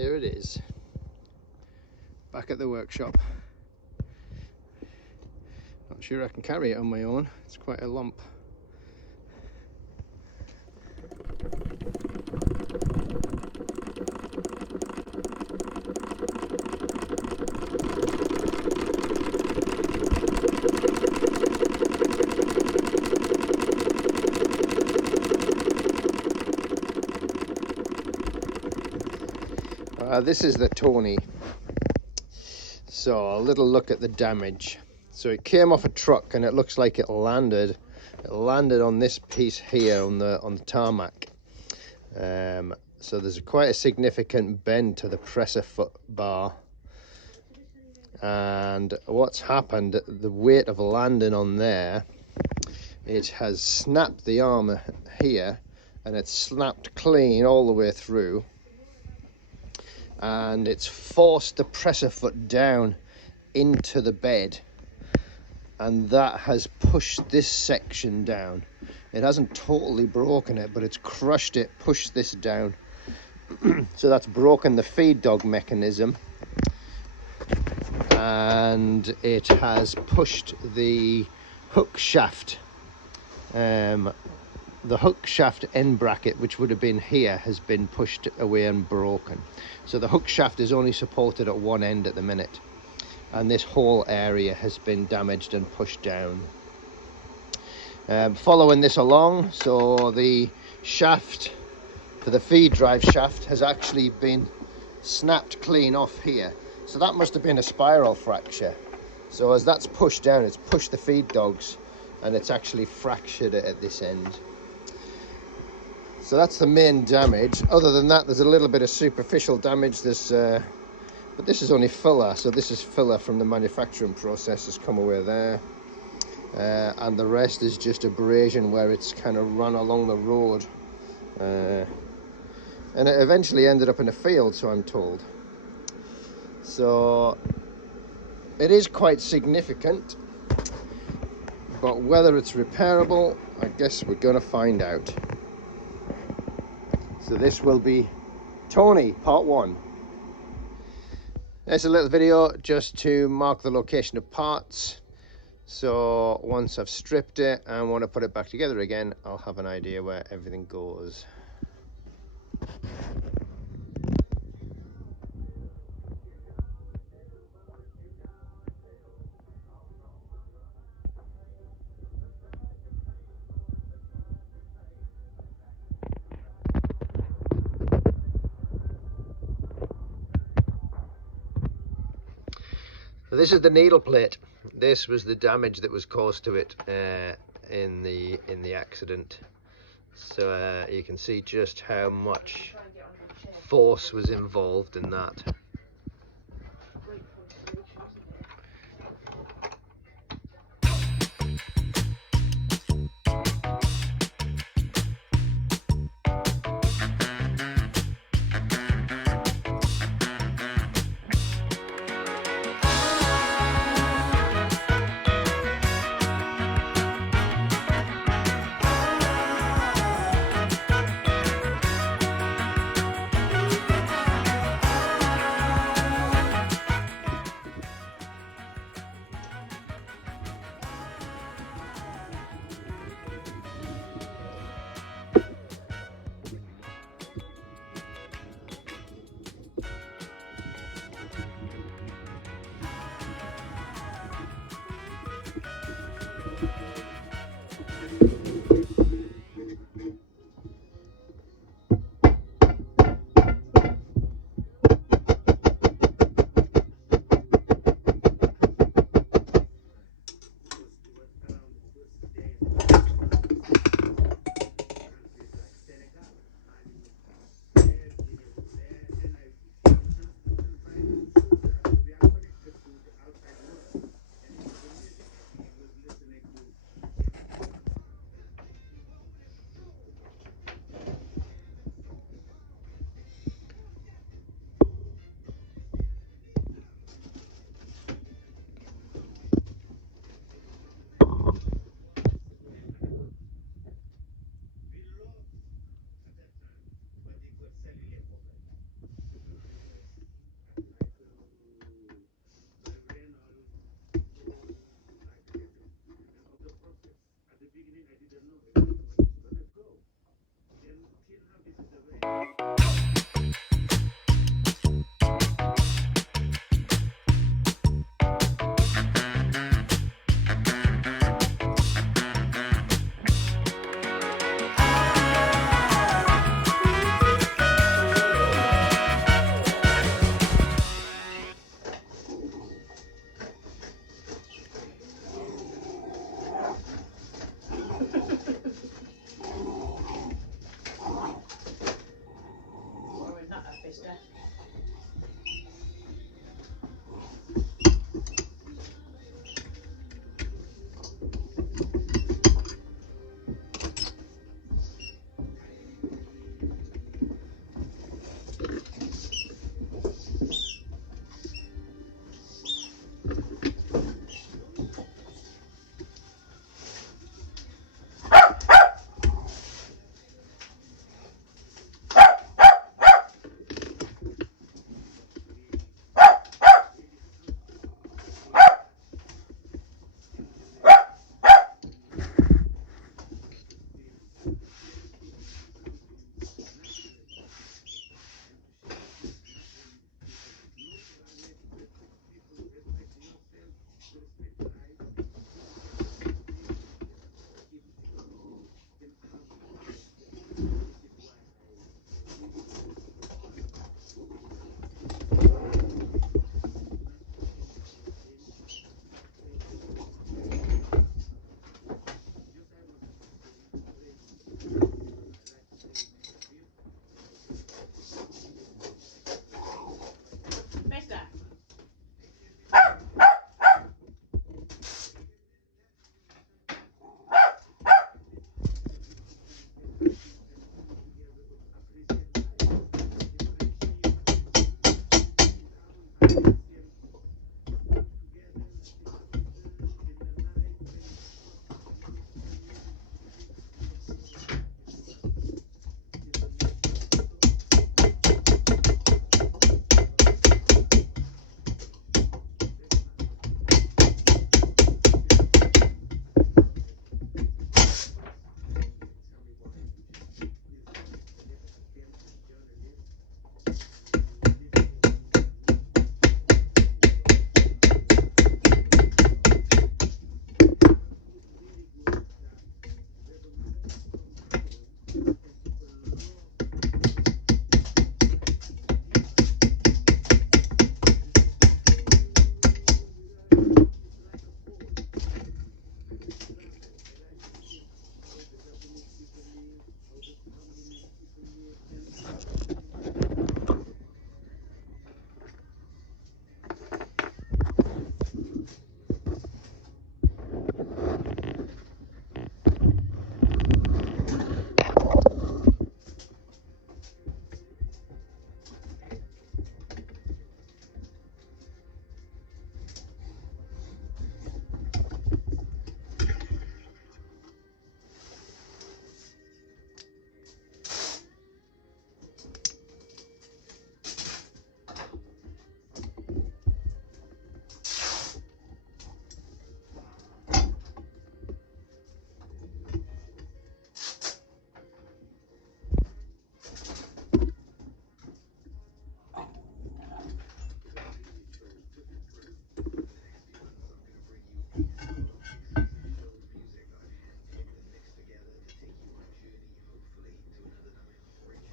Here it is, back at the workshop. Not sure I can carry it on my own, it's quite a lump. This is the Tony. So a little look at the damage. So it came off a truck and it looks like it landed on this piece here on the tarmac. So there's quite a significant bend to the presser foot bar, and what's happened, the weight of landing on there, it has snapped the armour here, and it's snapped clean all the way through, and it's forced the presser foot down into the bed, and that has pushed this section down. It hasn't totally broken it, but it's crushed it, pushed this down. So that's broken the feed dog mechanism, and it has pushed the hook shaft. The hook shaft end bracket, which would have been here, has been pushed away and broken. So the hook shaft is only supported at one end at the minute, and this whole area has been damaged and pushed down. Following this along, so the shaft for the feed drive shaft has actually been snapped clean off here. So that must have been a spiral fracture. So as that's pushed down, it's pushed the feed dogs, and it's actually fractured it at this end. So that's the main damage. Other than that, there's a little bit of superficial damage. But this is only filler, so this is filler from the manufacturing process has come away there. And the rest is just abrasion where it's kind of run along the road. And it eventually ended up in a field, so I'm told. So it is quite significant, but whether it's repairable, I guess we're going to find out. So this will be Tony part 1. There's a little video just to mark the location of parts. So once I've stripped it and want to put it back together again, I'll have an idea where everything goes. So this is the needle plate. This was the damage that was caused to it in the accident. So you can see just how much force was involved in that.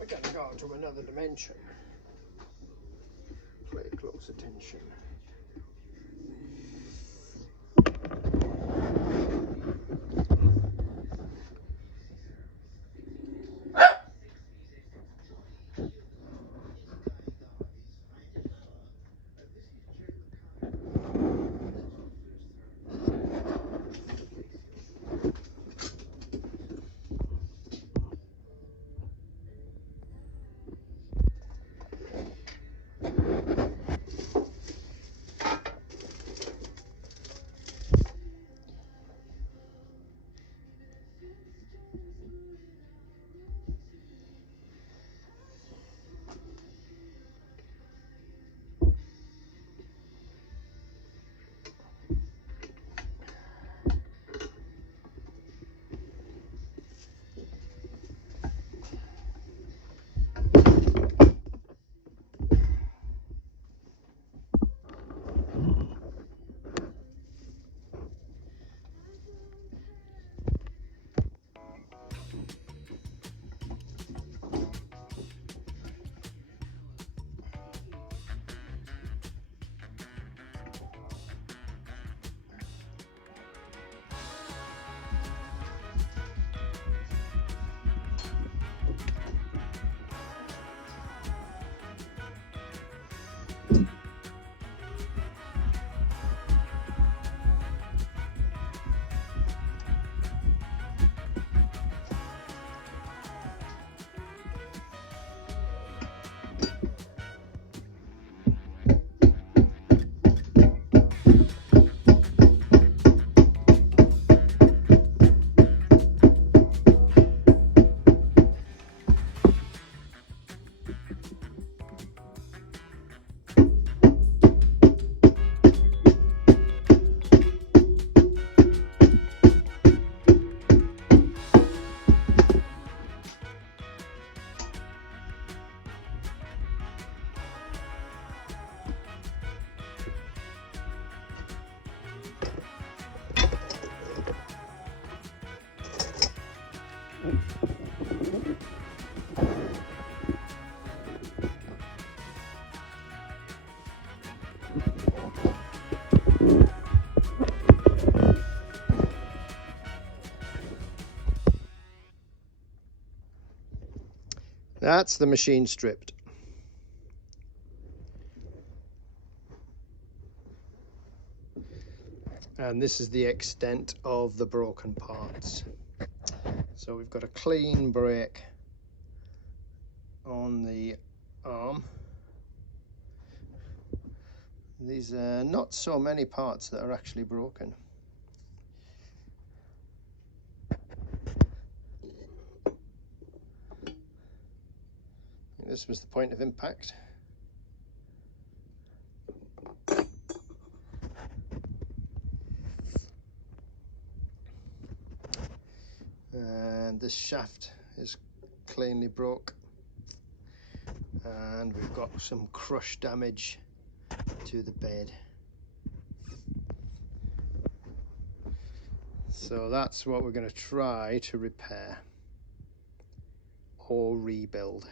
going to go to another dimension. Pay close attention. That's the machine stripped. And this is the extent of the broken parts. So we've got a clean break on the arm. These are not so many parts that are actually broken. This was the point of impact. And this shaft is cleanly broke. And we've got some crush damage to the bed. So that's what we're going to try to repair or rebuild.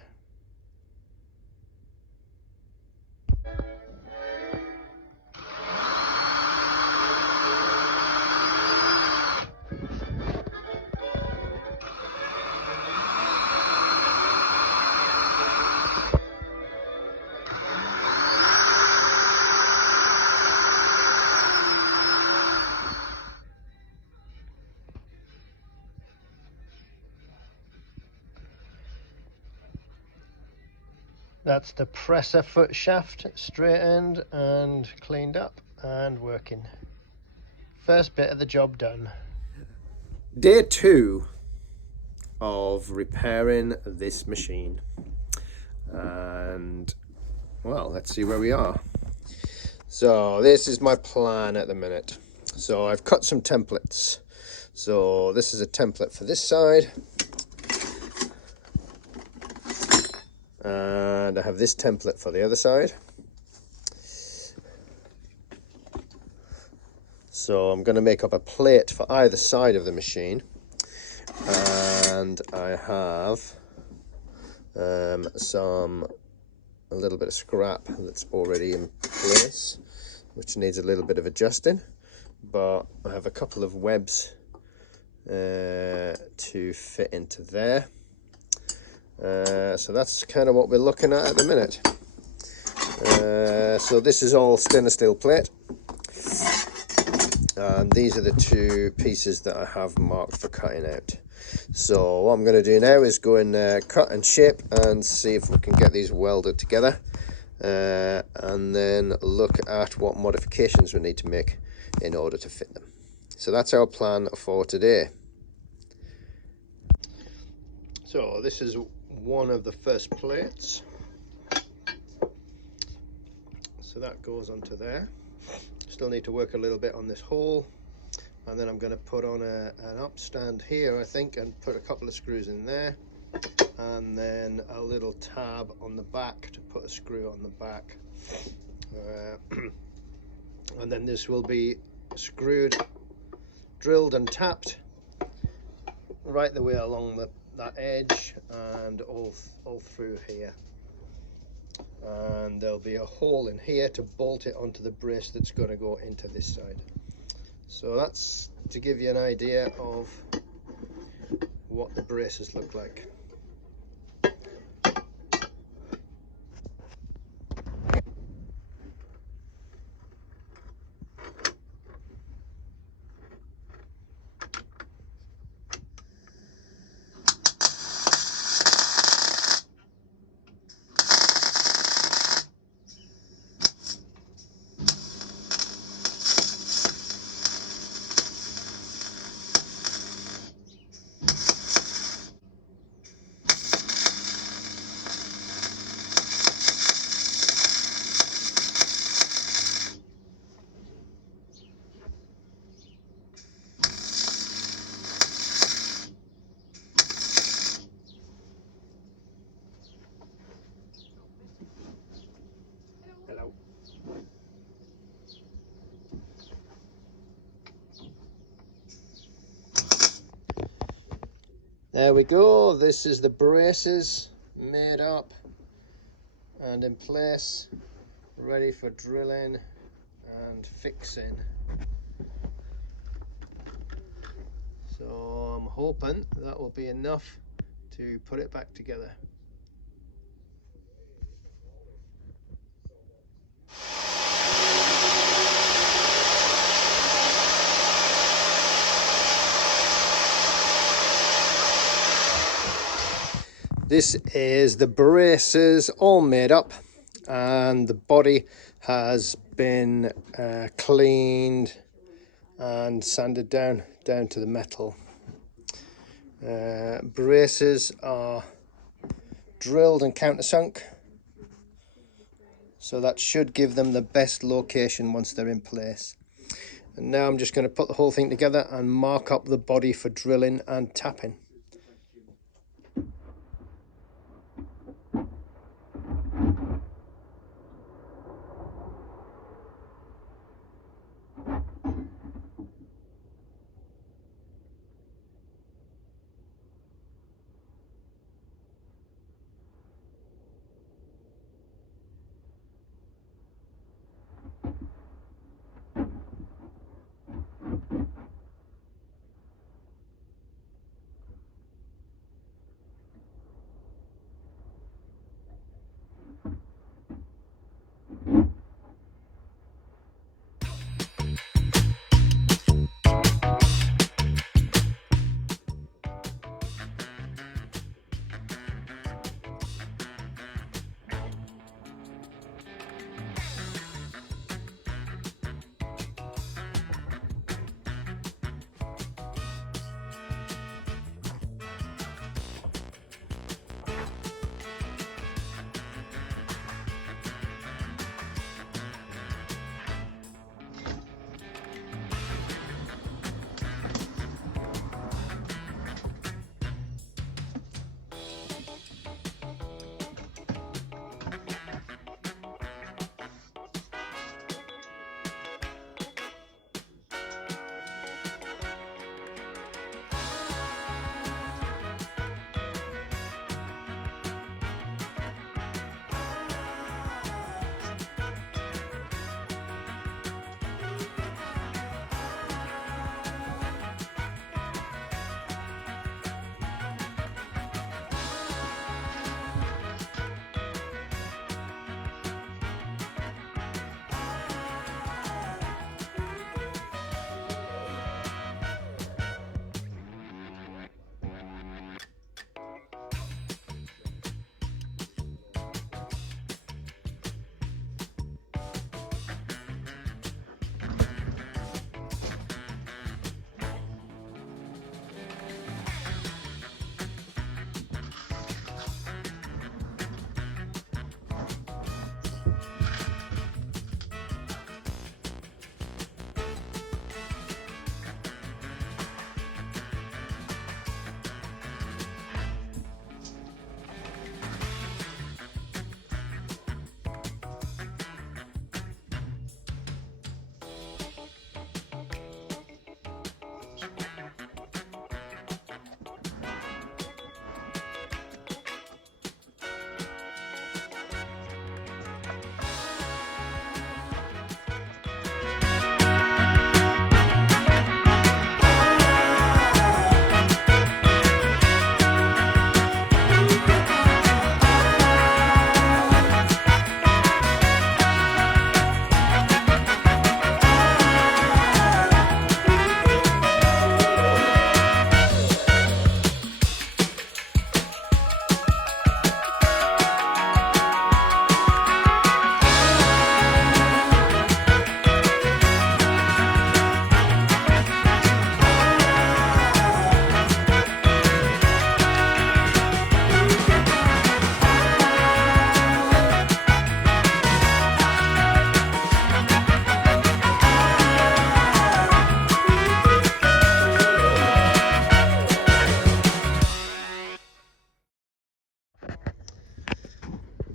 That's the presser foot shaft straightened and cleaned up and working. First bit of the job done. Day 2 of repairing this machine. And well, let's see where we are. So this is my plan at the minute. So I've cut some templates. So this is a template for this side. And I have this template for the other side. So I'm going to make up a plate for either side of the machine. And I have a little bit of scrap that's already in place, which needs a little bit of adjusting, but I have a couple of webs to fit into there. So that's kind of what we're looking at the minute. So this is all stainless steel plate, and these are the two pieces that I have marked for cutting out. So what I'm going to do now is go and cut and shape and see if we can get these welded together, and then look at what modifications we need to make in order to fit them. So that's our plan for today. So this is one of the first plates, so that goes onto there. Still need to work a little bit on this hole, and then I'm going to put on an upstand here, I think, and put a couple of screws in there, and then a little tab on the back to put a screw on the back, and then this will be screwed, drilled and tapped right the way along that edge and all through here, and there'll be a hole in here to bolt it onto the brace that's going to go into this side. So that's to give you an idea of what the braces look like. Hello. There we go. This is the braces made up and in place, ready for drilling and fixing. So I'm hoping that will be enough to put it back together. This is the braces all made up, and the body has been cleaned and sanded down to the metal. Braces are drilled and countersunk, so that should give them the best location once they're in place. And now I'm just going to put the whole thing together and mark up the body for drilling and tapping.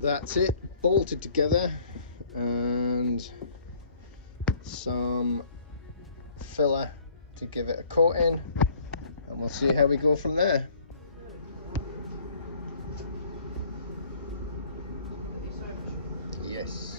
that's it, bolted together, and some filler to give it a coating, and we'll see how we go from there. Yes.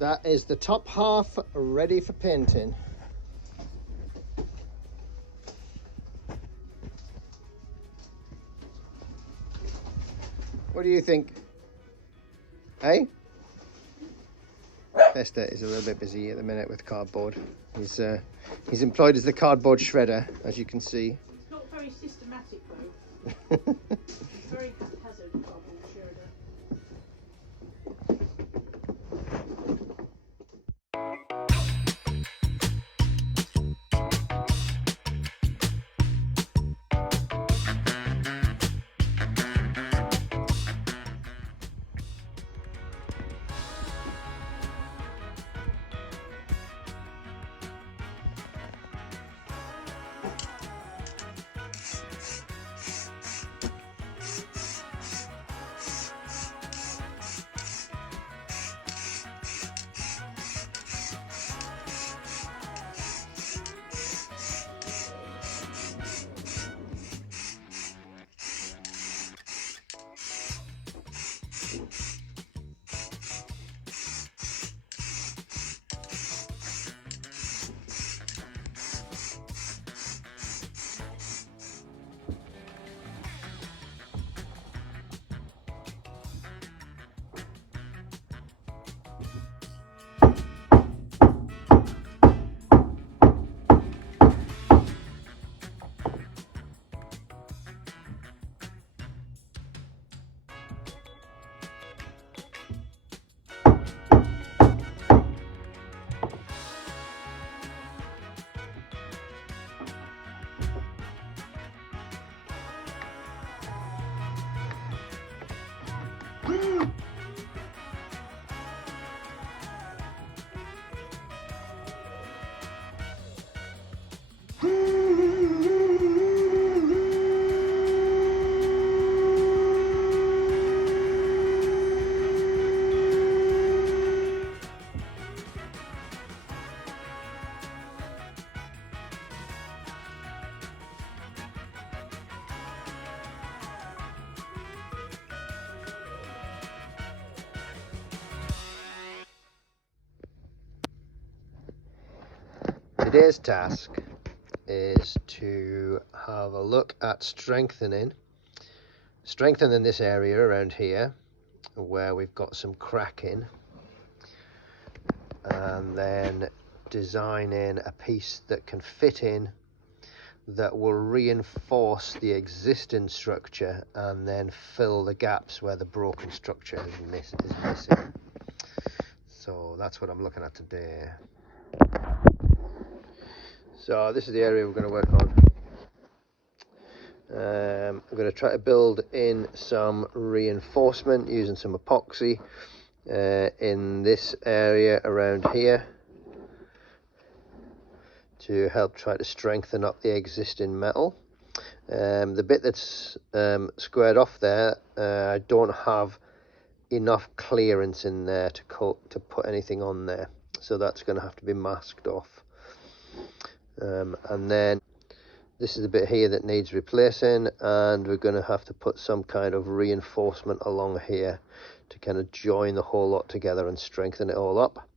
That is the top half ready for painting. What do you think? Hey? Fester is a little bit busy at the minute with cardboard. He's employed as the cardboard shredder, as you can see. It's not very systematic though. Very haphazard cardboard shredder. Today's task is to have a look at strengthening this area around here where we've got some cracking, and then designing a piece that can fit in that will reinforce the existing structure and then fill the gaps where the broken structure is missing. So that's what I'm looking at today. So this is the area we're going to work on. I'm going to try to build in some reinforcement using some epoxy in this area around here to help try to strengthen up the existing metal. The bit that's squared off there, I don't have enough clearance in there to put anything on there, so that's going to have to be masked off. And then this is the bit here that needs replacing, and we're going to have to put some kind of reinforcement along here to kind of join the whole lot together and strengthen it all up.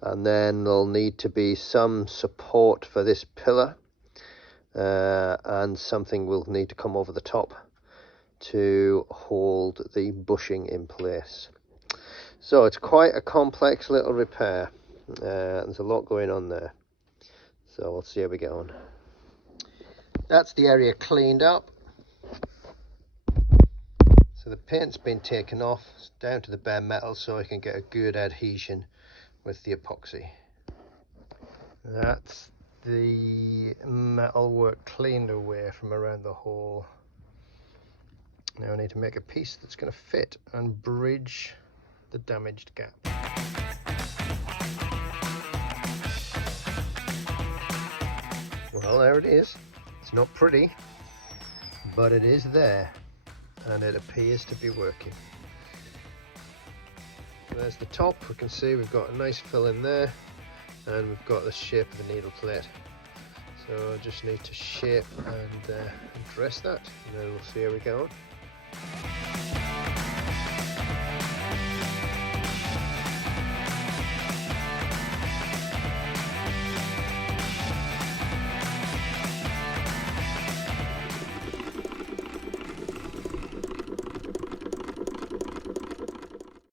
And then there'll need to be some support for this pillar and something will need to come over the top to hold the bushing in place. So it's quite a complex little repair. There's a lot going on there, so we'll see how we get on. That's the area cleaned up. So the paint's been taken off down to the bare metal so I can get a good adhesion with the epoxy. That's the metal work cleaned away from around the hole. Now I need to make a piece that's going to fit and bridge the damaged gap. Well, there it is. It's not pretty, but it is there, and it appears to be working. There's the top. We can see we've got a nice fill in there, and we've got the shape of the needle plate. So I just need to shape and dress that, and then we'll see how we get on.